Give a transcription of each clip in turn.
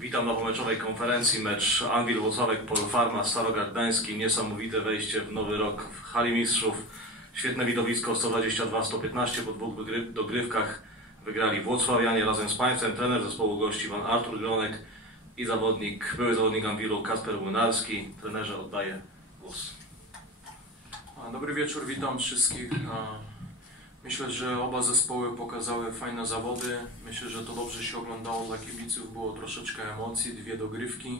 Witam na pomeczowej konferencji. Mecz Anwil Włocławek, Pol Farma, Starogard Gdański. Niesamowite wejście w nowy rok w hali mistrzów. Świetne widowisko 122-115 po dwóch dogrywkach. Wygrali Włocławianie razem z państwem. Trener zespołu gości Pan Artur Gronek i zawodnik, były zawodnik Anwilu Kasper Młynarski. Trenerze oddaję głos. Dobry wieczór, witam wszystkich. Myślę, że oba zespoły pokazały fajne zawody. Myślę, że to dobrze się oglądało dla kibiców, było troszeczkę emocji, dwie dogrywki.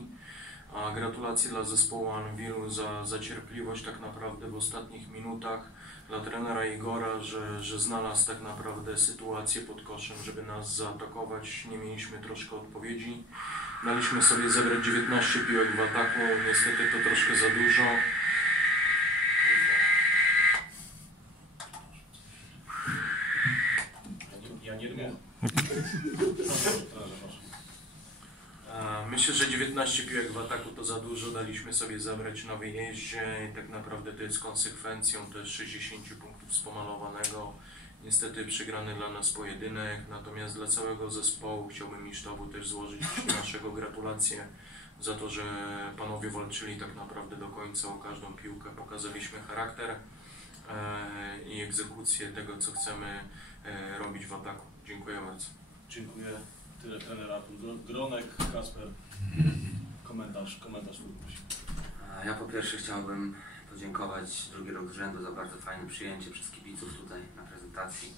A Gratulacje dla zespołu Anwilu za, za cierpliwość tak naprawdę w ostatnich minutach. Dla trenera Igora, że, że znalazł tak naprawdę sytuację pod koszem, żeby nas zaatakować. Nie mieliśmy troszkę odpowiedzi. Daliśmy sobie zebrać 19 piłek w ataku, niestety to troszkę za dużo. Ja nie Myślę, że 19 piłek w ataku to za dużo. Daliśmy sobie zabrać na wyjeździe i tak naprawdę to jest konsekwencją też 60 punktów z pomalowanego. Niestety przegrany dla nas pojedynek, natomiast dla całego zespołu chciałbym i sztabu też złożyć naszego gratulacje za to, że panowie walczyli tak naprawdę do końca o każdą piłkę. Pokazaliśmy charakter i egzekucję tego, co chcemy e, robić w ataku. Dziękuję bardzo. Dziękuję. Tyle trener Artur Gro- Gronek, Kasper. Komentarz, komentarz Ja po pierwsze chciałbym podziękować drugi rok z rzędu za bardzo fajne przyjęcie przez kibiców tutaj na prezentacji.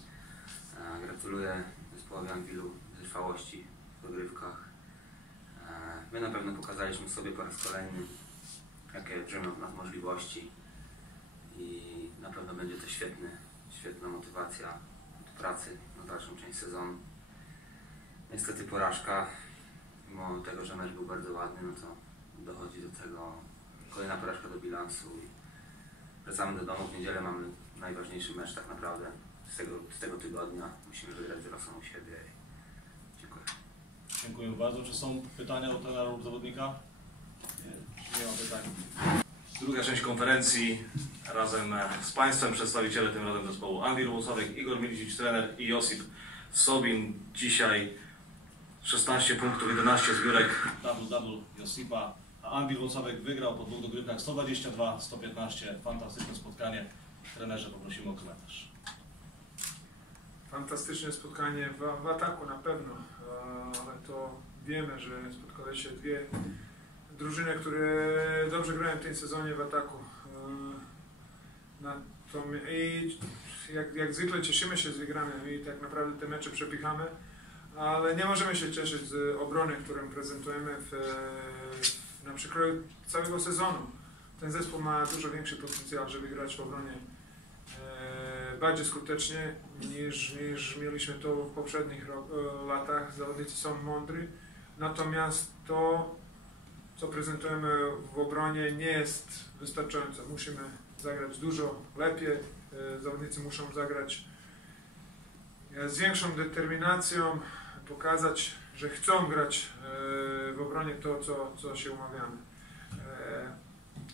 E, Gratuluję zespołowi Anwilu wytrwałości w dogrywkach. E, My na pewno pokazaliśmy sobie po raz kolejny, jakie drzemią w nas możliwości i na pewno będzie to świetny, świetna motywacja pracy na dalszą część sezonu. Niestety porażka, mimo tego, że mecz był bardzo ładny, no to dochodzi do tego kolejna porażka do bilansu wracamy do domu. W niedzielę mamy najważniejszy mecz tak naprawdę z tego, z tego tygodnia. Musimy wygrać z Rosą u siebie. Dziękuję. Dziękuję bardzo. Czy są pytania do trenera lub zawodnika? Nie, nie ma pytań. Druga część konferencji razem e, z Państwem, przedstawiciele tym razem zespołu Anwil Włocławek, Igor Milicic, trener i Josip Sobin. Dzisiaj 16 punktów, 11 zbiórek. Double, double Josipa. A Anwil Włocławek wygrał po dwóch dogrywkach 122-115. Fantastyczne spotkanie. Trenerze poprosimy o komentarz. Fantastyczne spotkanie w, w ataku na pewno, e, ale to wiemy, że spotkały się dwie drużyny, które dobrze grają w tym sezonie w ataku. E, I jak, jak zwykle cieszymy się z wygranej i tak naprawdę te mecze przepychamy, ale nie możemy się cieszyć z obrony, którą prezentujemy w, w, na przykroju całego sezonu. Ten zespół ma dużo większy potencjał, żeby grać w obronie e, bardziej skutecznie niż, niż mieliśmy to w poprzednich e, latach. Zawodnicy są mądrzy, natomiast to, co prezentujemy w obronie nie jest wystarczające. Musimy zagrać dużo lepiej, e, zawodnicy muszą zagrać e, z większą determinacją, pokazać, że chcą grać e, w obronie to, co, co się umawiamy.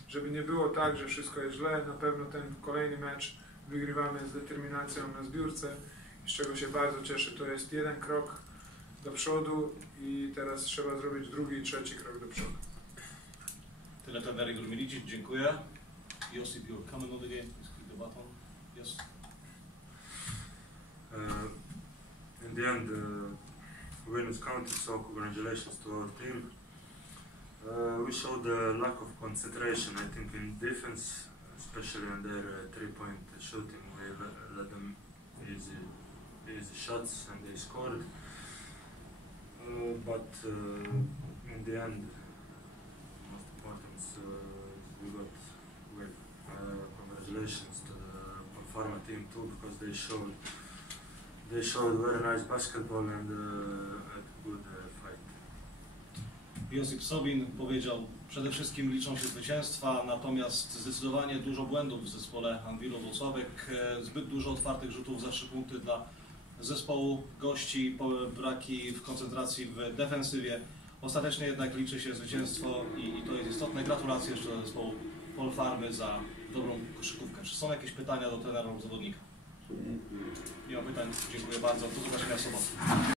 Żeby nie było tak, że wszystko jest źle, na pewno ten kolejny mecz wygrywamy z determinacją na zbiórce, z czego się bardzo cieszę. To jest jeden krok do przodu i teraz trzeba zrobić drugi i trzeci krok do przodu. Tyle trener Igor Milicic, dziękuję. Josip, you're coming on the game. Please click the button. Yes. Uh, in the end, uh, win is counted, so congratulations to our team. Uh, we showed a lack of concentration, I think, in defense, especially on their uh, three-point shooting. We let, let them easy, easy shots, and they scored. Uh, but uh, in the end, important, uh, we got win. Uh, congratulations to the Pharma team too, because they showed they showed very nice basketball and uh, a good uh, fight. Josip Sobin powiedział, przede wszystkim liczą się zwycięstwa, natomiast zdecydowanie dużo błędów w zespole Anwilu Włocławek, e, zbyt dużo otwartych rzutów za trzy punkty dla zespołu gości, braki w koncentracji w defensywie. Ostatecznie jednak liczy się zwycięstwo i, i to jest istotne. Gratulacje jeszcze dla zespołu Polfarmy za dobrą koszykówkę. Czy są jakieś pytania do trenera lub zawodnika? Nie ma pytań. Dziękuję bardzo. Do zobaczenia w sobotę.